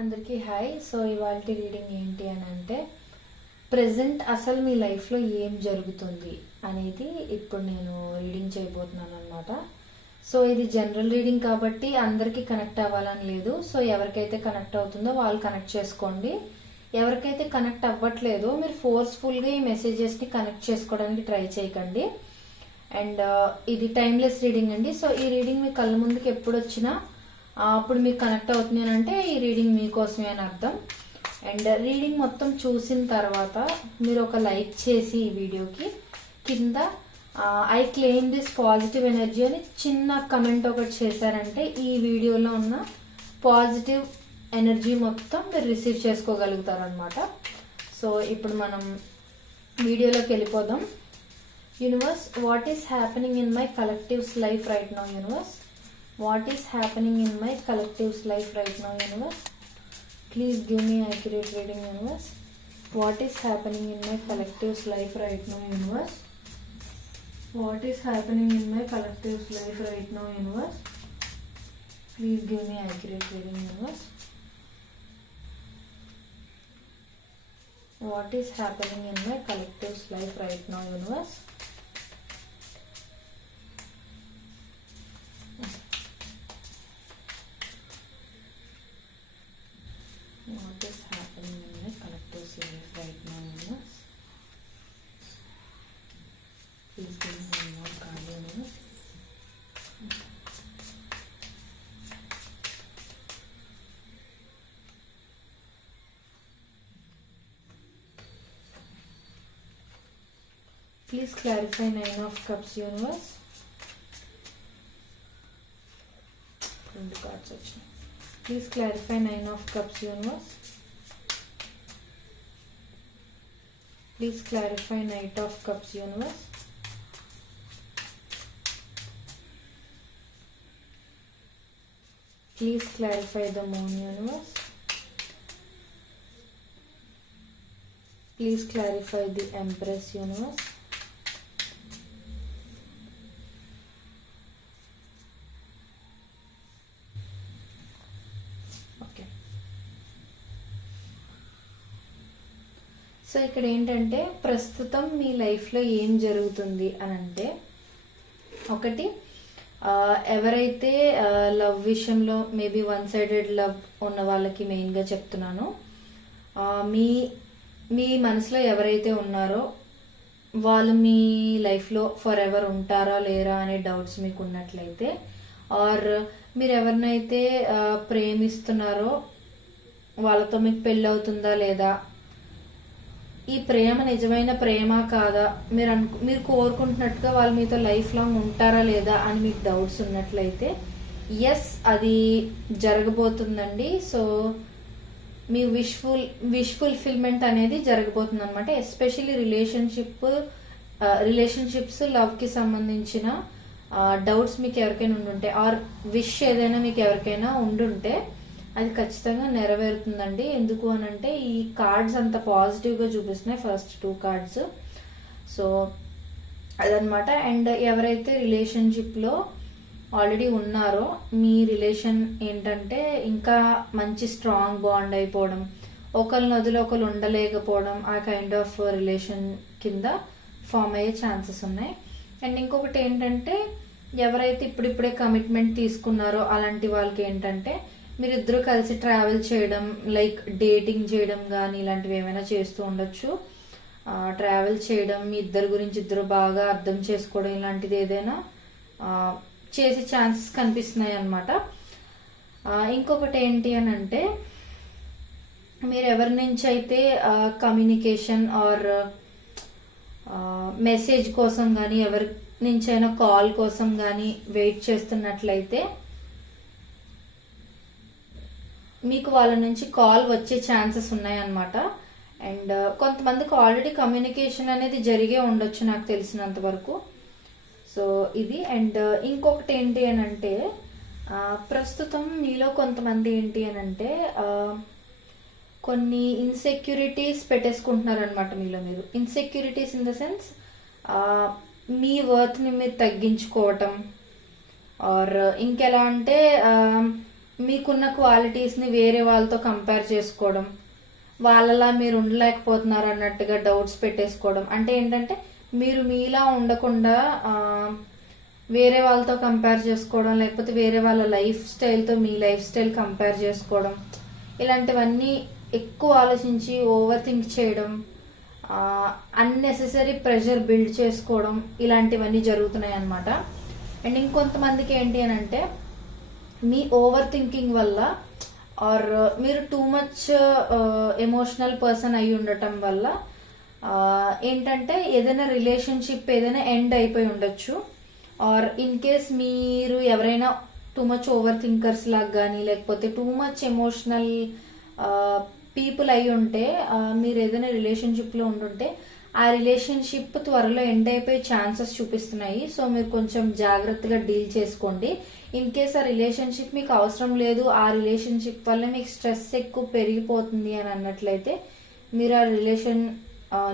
అందరికీ hi. So ఇవాళ reading ఏంటి అని అంటే, ప్రెసెంట్ అసలు మీ లైఫ్లో ఏం జరుగుతుంది అనేది ఇప్పుడు నేను రీడింగ్ చేయబోతున్నాను అనమాట. సో ఇది జనరల్ రీడింగ్ కాబట్టి అందరికీ కనెక్ట్ అవ్వాలని లేదు. సో ఎవరికైతే కనెక్ట్ అవుతుందో వాళ్ళు కనెక్ట్ చేసుకోండి. ఎవరికైతే కనెక్ట్ అవ్వట్లేదో మీరు ఫోర్స్ఫుల్గా ఈ మెసేజెస్ని కనెక్ట్ చేసుకోవడానికి ట్రై చేయకండి. అండ్ ఇది టైమ్లెస్ రీడింగ్ అండి. సో ఈ రీడింగ్ మీ కళ్ళ ముందుకు ఎప్పుడు వచ్చినా అప్పుడు మీకు కనెక్ట్ అవుతుంది అని అంటే ఈ రీడింగ్ మీకోసమే అని అర్థం. అండ్ రీడింగ్ మొత్తం చూసిన తర్వాత మీరు ఒక లైక్ చేసి ఈ వీడియోకి కింద I claim this positive energy అని చిన్న కమెంట్ ఒకటి చేశారంటే ఈ వీడియోలో ఉన్న పాజిటివ్ ఎనర్జీ మొత్తం మీరు రిసీవ్ చేసుకోగలుగుతారు అనమాట. సో ఇప్పుడు మనం వీడియోలోకి వెళ్ళిపోదాం. Universe, what is happening in my collectives life right now? Universe, what is happening in my collective's life right now? Universe, please give me accurate reading. Universe, what is happening in my collective's life right now? Universe, what is happening in my collective's life right now? Universe, please give me accurate reading. Universe, what is happening in my collective's life right now? Universe, what is happening in my collective's life right now? Universe, please give me one more card. Universe, please clarify Nine of Cups. Universe, రెండు cards వచ్చినాయి. Please clarify Nine of Cups. Universe, please clarify Knight of Cups. Universe, please clarify the Moon. Universe, please clarify the Empress. Universe, so ఇక్కడ ఏంటంటే ప్రస్తుతం మీ లైఫ్లో ఏం జరుగుతుంది అని అంటే, ఒకటి ఎవరైతే లవ్ విషయంలో మేబీ వన్ సైడెడ్ లవ్ ఉన్న వాళ్ళకి మెయిన్గా చెప్తున్నాను. మీ మీ మనసులో ఎవరైతే ఉన్నారో వాళ్ళు మీ లైఫ్లో ఫర్ ఎవర్ ఉంటారా లేరా అనే డౌట్స్ మీకు ఉన్నట్లయితే, ఆర్ మీరు ఎవరినైతే ప్రేమిస్తున్నారో వాళ్ళతో మీకు పెళ్ళి అవుతుందా లేదా, ఈ ప్రేమ నిజమైన ప్రేమ కాదా, మీరు కోరుకుంటున్నట్టుగా వాళ్ళు మీతో లైఫ్ లాంగ్ ఉంటారా లేదా అని మీకు డౌట్స్ ఉన్నట్లయితే ఎస్, అది జరగబోతుందండి. సో మీ విష్ ఫుల్ఫిల్మెంట్ అనేది జరగబోతుంది అనమాట. ఎస్పెషల్లీ రిలేషన్షిప్స్ లవ్కి సంబంధించిన డౌట్స్ మీకు ఎవరికైనా ఉండుంటే, ఆర్ విష్ ఏదైనా మీకు ఎవరికైనా ఉండుంటే అది ఖచ్చితంగా నెరవేరుతుందండి. ఎందుకు అని అంటే ఈ కార్డ్స్ అంత పాజిటివ్గా చూపిస్తున్నాయి, ఫస్ట్ 2 కార్డ్స్. సో అదనమాట. అండ్ ఎవరైతే రిలేషన్షిప్లో ఆల్రెడీ ఉన్నారో మీ రిలేషన్ ఏంటంటే ఇంకా మంచి స్ట్రాంగ్ బాండ్ అయిపోవడం, ఒకరిని వదిలి ఒకరు ఉండలేకపోవడం, ఆ కైండ్ ఆఫ్ రిలేషన్ కింద ఫామ్ అయ్యే ఛాన్సెస్ ఉన్నాయి. అండ్ ఇంకొకటి ఏంటంటే ఎవరైతే ఇప్పుడిప్పుడే కమిట్మెంట్ తీసుకున్నారో అలాంటి వాళ్ళకి ఏంటంటే మీరిద్దరూ కలిసి ట్రావెల్ చేయడం, లైక్ డేటింగ్ చేయడం కానీ ఇలాంటివి ఏమైనా చేస్తూ ఉండొచ్చు. ట్రావెల్ చేయడం, మీ ఇద్దరు గురించి ఇద్దరు బాగా అర్థం చేసుకోవడం, ఇలాంటిది ఏదైనా చేసే ఛాన్సెస్ కనిపిస్తున్నాయి అన్నమాట. ఇంకొకటి ఏంటి అని అంటే మీరు ఎవరి నుంచి అయితే కమ్యూనికేషన్ ఆర్ మెసేజ్ కోసం కానీ ఎవరి నుంచైనా కాల్ కోసం కానీ వెయిట్ చేస్తున్నట్లయితే మీకు వాళ్ళ నుంచి కాల్ వచ్చే ఛాన్సెస్ ఉన్నాయన్నమాట. అండ్ కొంతమందికి ఆల్రెడీ కమ్యూనికేషన్ అనేది జరిగే ఉండొచ్చు నాకు తెలిసినంత వరకు. సో ఇది. అండ్ ఇంకొకటి ఏంటి అని అంటే ప్రస్తుతం మీలో కొంతమంది ఏంటి అని అంటే కొన్ని ఇన్సెక్యూరిటీస్ పెట్టేసుకుంటున్నారనమాట. మీరు ఇన్సెక్యూరిటీస్ ఇన్ ద సెన్స్ మీ వర్త్ని మీరు తగ్గించుకోవటం, ఆర్ ఇంకెలా అంటే మీకున్న క్వాలిటీస్ని వేరే వాళ్ళతో కంపేర్ చేసుకోవడం, వాళ్ళలా మీరు ఉండలేకపోతున్నారు అన్నట్టుగా డౌట్స్ పెట్టేసుకోవడం. అంటే ఏంటంటే మీరు మీలా ఉండకుండా వేరే వాళ్ళతో కంపేర్ చేసుకోవడం, లేకపోతే వేరే వాళ్ళ లైఫ్ స్టైల్తో మీ లైఫ్ స్టైల్ కంపేర్ చేసుకోవడం, ఇలాంటివన్నీ ఎక్కువ ఆలోచించి ఓవర్ థింక్ చేయడం, అన్నెసెసరీ ప్రెషర్ బిల్డ్ చేసుకోవడం, ఇలాంటివన్నీ జరుగుతున్నాయి అన్నమాట. అండ్ ఇంకొంతమందికి ఏంటి అని అంటే మీ ఓవర్ థింకింగ్ వల్ల ఆర్ మీరు టూ మచ్ ఎమోషనల్ పర్సన్ అయి ఉండటం వల్ల ఏంటంటే ఏదైనా రిలేషన్షిప్ ఏదైనా ఎండ్ అయిపోయి ఉండొచ్చు. ఆర్ ఇన్ కేస్ మీరు ఎవరైనా టూ మచ్ ఓవర్ థింకర్స్ లాగా కానీ, లేకపోతే టూ మచ్ ఎమోషనల్ పీపుల్ అయి ఉంటే, మీరు ఏదైనా రిలేషన్షిప్లో ఉండుంటే ఆ రిలేషన్షిప్ త్వరలో ఎండ్ అయిపోయే ఛాన్సెస్ చూపిస్తున్నాయి. సో మీరు కొంచెం జాగ్రత్తగా డీల్ చేసుకోండి. ఇన్ కేస్ ఆ రిలేషన్షిప్ మీకు అవసరం లేదు, ఆ రిలేషన్షిప్ వల్ల మీకు స్ట్రెస్ ఎక్కువ పెరిగిపోతుంది అని అన్నట్లయితే మీరు ఆ రిలేషన్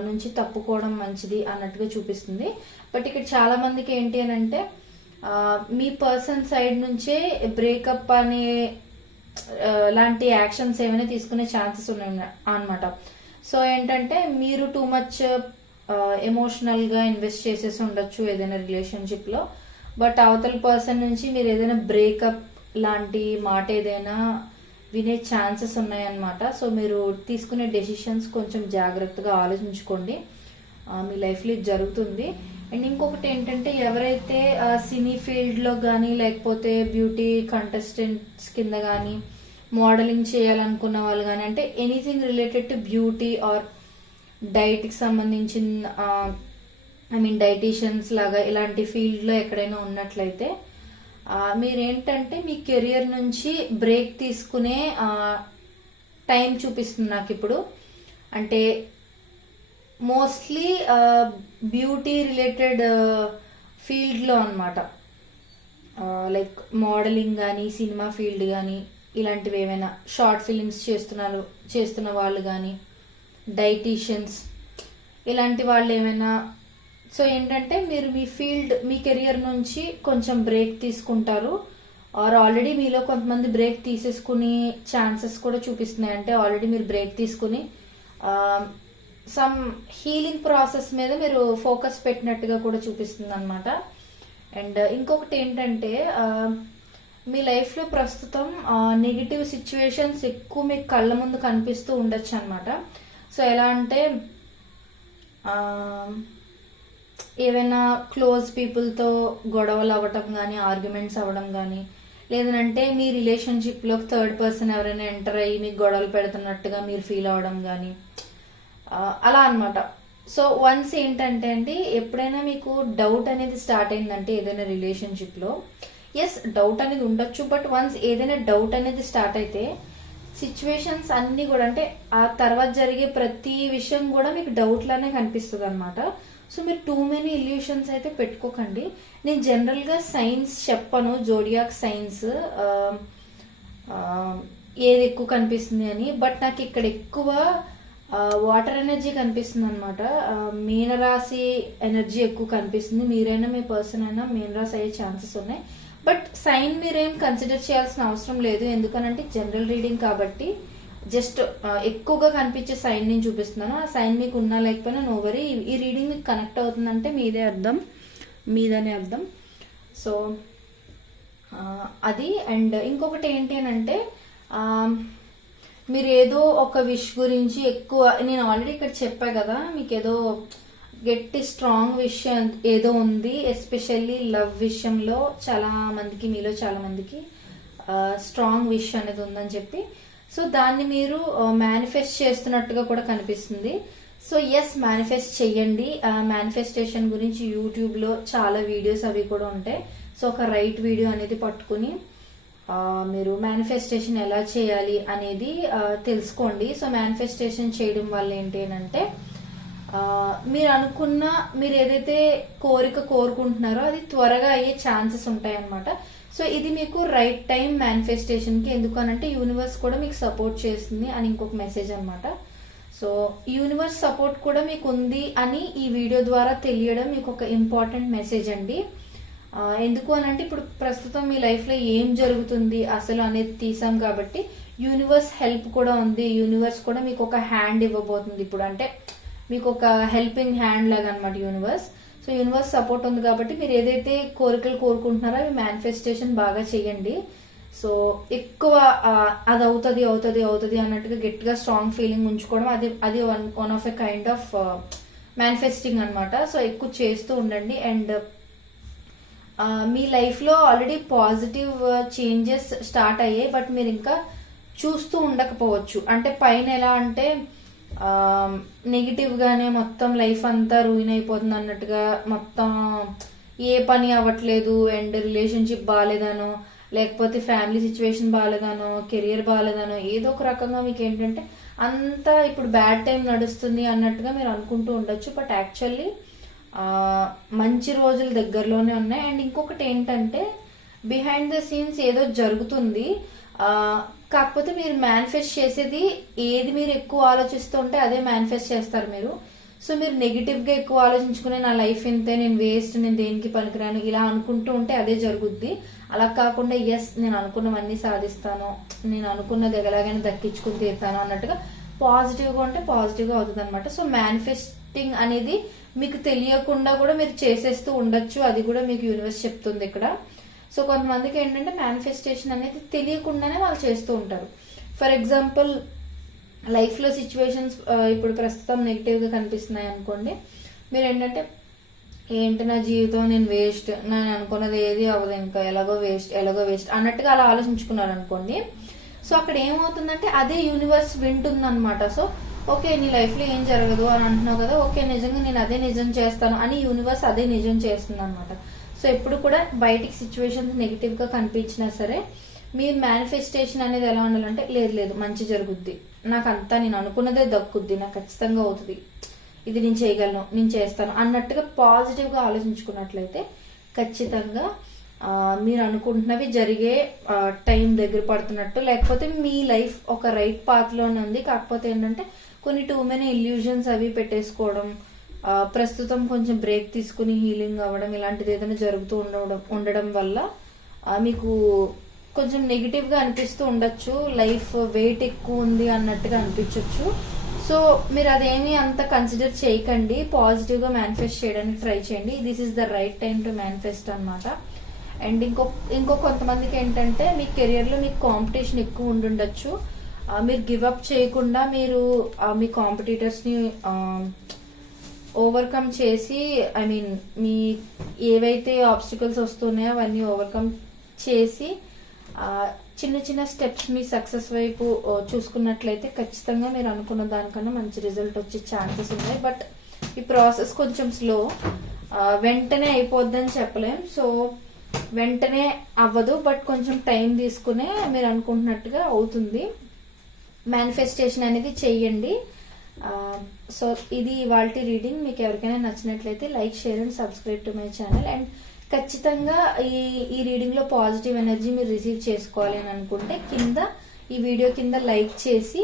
నుంచి తప్పుకోవడం మంచిది అన్నట్టుగా చూపిస్తుంది. బట్ ఇక్కడ చాలా మందికి ఏంటి అని అంటే మీ పర్సన్ సైడ్ నుంచే బ్రేకప్ అనే లాంటి యాక్షన్స్ ఏమైనా తీసుకునే ఛాన్సెస్ ఉన్నాయి అన్నమాట. సో ఏంటంటే మీరు టూ మచ్ ఎమోషనల్ గా ఇన్వెస్ట్ చేసేసి ఉండొచ్చు ఏదైనా రిలేషన్షిప్ లో, బట్ అవతల పర్సన్ నుంచి మీరు ఏదైనా బ్రేకప్ లాంటి మాట ఏదైనా వినే ఛాన్సెస్ ఉన్నాయన్నమాట. సో మీరు తీసుకునే డెసిషన్స్ కొంచెం జాగ్రత్తగా ఆలోచించుకోండి, మీ లైఫ్లో ఇది జరుగుతుంది. అండ్ ఇంకొకటి ఏంటంటే ఎవరైతే సినీ ఫీల్డ్లో కానీ, లేకపోతే బ్యూటీ కంటెస్టెంట్స్ కింద కానీ, మోడలింగ్ చేయాలనుకున్న వాళ్ళు కానీ, అంటే anything related to beauty or డైట్కి సంబంధించిన డైటీషియన్స్ లాగా ఇలాంటి ఫీల్డ్లో ఎక్కడైనా ఉన్నట్లయితే మీరేంటంటే మీ కెరియర్ నుంచి బ్రేక్ తీసుకునే టైం చూపిస్తుంది నాకు ఇప్పుడు. అంటే మోస్ట్లీ బ్యూటీ రిలేటెడ్ ఫీల్డ్లో అనమాట, లైక్ మోడలింగ్ కానీ, సినిమా ఫీల్డ్ కానీ, ఇలాంటివి ఏమైనా షార్ట్ ఫిలిమ్స్ చేస్తున్న వాళ్ళు కానీ, డైటీషియన్స్ ఇలాంటి వాళ్ళు ఏమైనా. సో ఏంటంటే మీరు మీ ఫీల్డ్, మీ కెరియర్ నుంచి కొంచెం బ్రేక్ తీసుకుంటారు, ఆర్ ఆల్రెడీ మీలో కొంతమంది బ్రేక్ తీసేసుకుని ఛాన్సెస్ కూడా చూపిస్తున్నాయి. అంటే ఆల్రెడీ మీరు బ్రేక్ తీసుకుని సమ్ హీలింగ్ ప్రాసెస్ మీద మీరు ఫోకస్ పెట్టినట్టుగా కూడా చూపిస్తుంది అనమాట. అండ్ ఇంకొకటి ఏంటంటే మీ లైఫ్లో ప్రస్తుతం నెగిటివ్ సిచ్యువేషన్స్ ఎక్కువ మీకు కళ్ళ ముందు కనిపిస్తూ ఉండొచ్చు అనమాట. సో ఎలా అంటే ఏవైనా క్లోజ్ పీపుల్తో గొడవలు అవ్వటం కానీ, ఆర్గ్యుమెంట్స్ అవ్వడం కానీ, లేదంటే మీ రిలేషన్షిప్లో థర్డ్ పర్సన్ ఎవరైనా ఎంటర్ అయ్యి మీకు గొడవలు పెడుతున్నట్టుగా మీరు ఫీల్ అవ్వడం కానీ, అలా అనమాట. సో వన్స్ ఏంటంటే అండి, ఎప్పుడైనా మీకు డౌట్ అనేది స్టార్ట్ అయిందంటే ఏదైనా రిలేషన్షిప్లో, ఎస్ డౌట్ అనేది ఉండొచ్చు, బట్ వన్స్ ఏదైనా డౌట్ అనేది స్టార్ట్ అయితే సిచ్యువేషన్స్ అన్ని కూడా, అంటే ఆ తర్వాత జరిగే ప్రతి విషయం కూడా మీకు డౌట్ లానే కనిపిస్తుంది అనమాట. సో మీరు టూ మెనీ ఇల్యూషన్స్ అయితే పెట్టుకోకండి. నేను జనరల్గా సైన్స్ చెప్పను, జోడియాక్ సైన్స్ ఏది ఎక్కువ కనిపిస్తుంది అని, బట్ నాకు ఇక్కడ ఎక్కువ వాటర్ ఎనర్జీ కనిపిస్తుంది అనమాట. మీనరాశి ఎనర్జీ ఎక్కువ కనిపిస్తుంది. మీరైనా మీ పర్సన్ అయినా మీనరాశి అయ్యే ఛాన్సెస్ ఉన్నాయి. బట్ సైన్ మీరేం కన్సిడర్ చేయాల్సిన అవసరం లేదు, ఎందుకనంటే జనరల్ రీడింగ్ కాబట్టి జస్ట్ ఎక్కువగా కనిపించే సైన్ నేను చూపిస్తున్నాను. ఆ సైన్ మీకు ఉన్నా లేకపోయినా నోవరీ, ఈ రీడింగ్ మీకు కనెక్ట్ అవుతుందంటే మీదనే అర్థం. సో అది. అండ్ ఇంకొకటి ఏంటి అని అంటే మీరు ఏదో ఒక విష్ గురించి ఎక్కువ, నేను ఆల్రెడీ ఇక్కడ చెప్పా కదా, మీకు ఏదో గట్టి స్ట్రాంగ్ విషయం ఏదో ఉంది, ఎస్పెషల్లీ లవ్ విషయంలో చాలా మందికి, మీలో చాలా మందికి స్ట్రాంగ్ విష్ అనేది ఉందని చెప్పి. సో దాన్ని మీరు మేనిఫెస్ట్ చేస్తున్నట్టుగా కూడా కనిపిస్తుంది. సో ఎస్, మేనిఫెస్ట్ చెయ్యండి. మేనిఫెస్టేషన్ గురించి యూట్యూబ్లో చాలా వీడియోస్ అవి కూడా ఉంటాయి. సో ఒక రైట్ వీడియో అనేది పట్టుకుని మీరు మేనిఫెస్టేషన్ ఎలా చేయాలి అనేది తెలుసుకోండి. సో మేనిఫెస్టేషన్ చేయడం వల్ల ఏంటి అంటే మీరు ఏదైతే కోరుకుంటున్నారో అది త్వరగా అయ్యే ఛాన్సెస్ ఉంటాయి అన్నమాట. సో ఇది మీకు రైట్ టైం మేనిఫెస్టేషన్ కి, ఎందుకనంటే యూనివర్స్ కూడా మీకు సపోర్ట్ చేస్తుంది అని ఇంకొక మెసేజ్ అనమాట. సో యూనివర్స్ సపోర్ట్ కూడా మీకు ఉంది అని ఈ వీడియో ద్వారా తెలియడం మీకు ఒక ఇంపార్టెంట్ మెసేజ్ అండి. ఎందుకు అని అంటే ఇప్పుడు ప్రస్తుతం మీ లైఫ్లో ఏం జరుగుతుంది అసలు అనేది తీసాం కాబట్టి యూనివర్స్ హెల్ప్ కూడా ఉంది. యూనివర్స్ కూడా మీకు ఒక హ్యాండ్ ఇవ్వబోతుంది ఇప్పుడు, అంటే మీకు ఒక హెల్పింగ్ హ్యాండ్ లాగా అనమాట యూనివర్స్. సో యూనివర్స్ సపోర్ట్ ఉంది కాబట్టి మీరు ఏదైతే కోరికలు కోరుకుంటున్నారో అవి మేనిఫెస్టేషన్ బాగా చేయండి. సో ఎక్కువ అది అవుతుంది అవుతుంది అవుతుంది అన్నట్టుగా గట్టిగా స్ట్రాంగ్ ఫీలింగ్ ఉంచుకోవడం అది one of a kind of manifesting అనమాట. సో ఎక్కువ చేస్తూ ఉండండి. అండ్ మీ లైఫ్లో ఆల్రెడీ పాజిటివ్ చేంజెస్ స్టార్ట్ అయ్యాయి, బట్ మీరు ఇంకా చూస్తూ ఉండకపోవచ్చు. అంటే పైన ఎలా అంటే నెగిటివ్ గానే మొత్తం లైఫ్ అంతా రూయిన్ అయిపోతుంది అన్నట్టుగా, మొత్తం ఏ పని అవ్వట్లేదు అండ్ రిలేషన్షిప్ బాగాలేదానో, లేకపోతే ఫ్యామిలీ సిచ్యువేషన్ బాగాలేదానో, కెరియర్ బాగాలేదానో, ఏదో ఒక రకంగా మీకు ఏంటంటే అంతా ఇప్పుడు బ్యాడ్ టైం నడుస్తుంది అన్నట్టుగా మీరు అనుకుంటూ ఉండొచ్చు. బట్ యాక్చువల్లీ మంచి రోజులు దగ్గరలోనే ఉన్నాయి. అండ్ ఇంకొకటి ఏంటంటే బిహైండ్ ద సీన్స్ ఏదో జరుగుతుంది, కాకపోతే మీరు మేనిఫెస్ట్ చేసేది ఏది మీరు ఎక్కువ ఆలోచిస్తూ ఉంటే అదే మేనిఫెస్ట్ చేస్తారు మీరు. సో మీరు నెగిటివ్ గా ఎక్కువ ఆలోచించుకునే నా లైఫ్ ఇంతే, నేను వేస్ట్, నేను దేనికి పనికిరాను ఇలా అనుకుంటూ ఉంటే అదే జరుగుద్ది. అలా కాకుండా ఎస్ నేను అనుకున్నవన్నీ సాధిస్తాను, నేను అనుకున్నది ఎలాగైనా దక్కించుకుని తీరుతాను అన్నట్టుగా పాజిటివ్ గా ఉంటే పాజిటివ్ గా అవుతుంది అనమాట. సో మేనిఫెస్టింగ్ అనేది మీకు తెలియకుండా కూడా మీరు చేసేస్తూ ఉండొచ్చు, అది కూడా మీకు యూనివర్స్ చెప్తుంది ఇక్కడ. సో కొంతమందికి ఏంటంటే మేనిఫెస్టేషన్ అనేది తెలియకుండానే వాళ్ళు చేస్తూ ఉంటారు. ఫర్ ఎగ్జాంపుల్ లైఫ్లో సిచ్యువేషన్స్ ఇప్పుడు ప్రస్తుతం నెగిటివ్గా కనిపిస్తున్నాయి అనుకోండి, మీరు ఏంటంటే ఏంటి నా జీవితం, నేను వేస్ట్, నేను అనుకున్నది ఏది అవ్వదు, ఇంకా ఎలాగో వేస్ట్ అన్నట్టుగా అలా ఆలోచించుకున్నారు అనుకోండి. సో అక్కడ ఏమవుతుందంటే అదే యూనివర్స్ వింటుంది అనమాట. సో ఓకే నీ లైఫ్లో ఏం జరగదు అని అంటున్నావు కదా, ఓకే నిజంగా నేను అదే నిజం చేస్తాను అని యూనివర్స్ అదే నిజం చేస్తుంది అనమాట. సో ఎప్పుడు కూడా బయటికి సిచ్యువేషన్స్ నెగిటివ్ గా కనిపించినా సరే మీ మేనిఫెస్టేషన్ అనేది ఎలా ఉండాలంటే లేదు మంచి జరుగుద్ది, నాకు అంతా నేను అనుకున్నదే దక్కుద్ది, నాకు ఖచ్చితంగా అవుతుంది, ఇది నేను చేయగలను, నేను చేస్తాను అన్నట్టుగా పాజిటివ్ గా ఆలోచించుకున్నట్లయితే ఖచ్చితంగా మీరు అనుకుంటున్నవి జరిగే టైం దగ్గర పడుతున్నట్టు, లేకపోతే మీ లైఫ్ ఒక రైట్ పాత్ లోనే ఉంది. కాకపోతే ఏంటంటే కొన్ని టూ మెనీ ఇల్యూజన్స్ అవి పెట్టేసుకోవడం, ప్రస్తుతం కొంచెం బ్రేక్ తీసుకుని హీలింగ్ అవ్వడం ఇలాంటిది ఏదైనా జరుగుతూ ఉండడం వల్ల మీకు కొంచెం నెగిటివ్ గా అనిపిస్తూ ఉండొచ్చు, లైఫ్ వెయిట్ ఎక్కువ ఉంది అన్నట్టుగా అనిపించవచ్చు. సో మీరు అదేమి అంత కన్సిడర్ చేయకండి, పాజిటివ్ గా మేనిఫెస్ట్ చేయడానికి ట్రై చేయండి. This is the right time to manifest అనమాట. అండ్ ఇంకో కొంతమందికి ఏంటంటే మీ కెరియర్ లో మీకు కాంపిటీషన్ ఎక్కువ ఉండుండొచ్చు, మీరు గివ్ అప్ చేయకుండా మీరు మీ కాంపిటీటర్స్ ని ఓవర్కమ్ చేసి, ఐ మీన్ మీ ఏవైతే ఆబ్స్టికల్స్ వస్తున్నాయో అవన్నీ ఓవర్కమ్ చేసి చిన్న చిన్న స్టెప్స్ మీ సక్సెస్ వైపు చూసుకున్నట్లయితే ఖచ్చితంగా మీరు అనుకున్న దానికన్నా మంచి రిజల్ట్ వచ్చే ఛాన్సెస్ ఉన్నాయి. బట్ ఈ ప్రాసెస్ కొంచెం స్లో, వెంటనే అయిపోద్దని చెప్పలేం. సో వెంటనే అవ్వదు, బట్ కొంచెం టైం తీసుకునే మీరు అనుకుంటున్నట్టుగా అవుతుంది. మేనిఫెస్టేషన్ అనేది చెయ్యండి. సో ఇది ఇవాల్టి రీడింగ్. మీకు ఎవరికైనా నచ్చినట్లయితే like, share and subscribe to my channel. And ఖచ్చితంగా ఈ రీడింగ్ లో పాజిటివ్ ఎనర్జీ మీరు రిసీవ్ చేసుకోవాలి అని అనుకుంటే ఈ వీడియో కింద లైక్ చేసి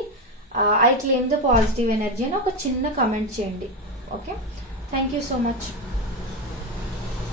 I claim the positive energy అని ఒక చిన్న కమెంట్ చేయండి. Okay, thank you so much.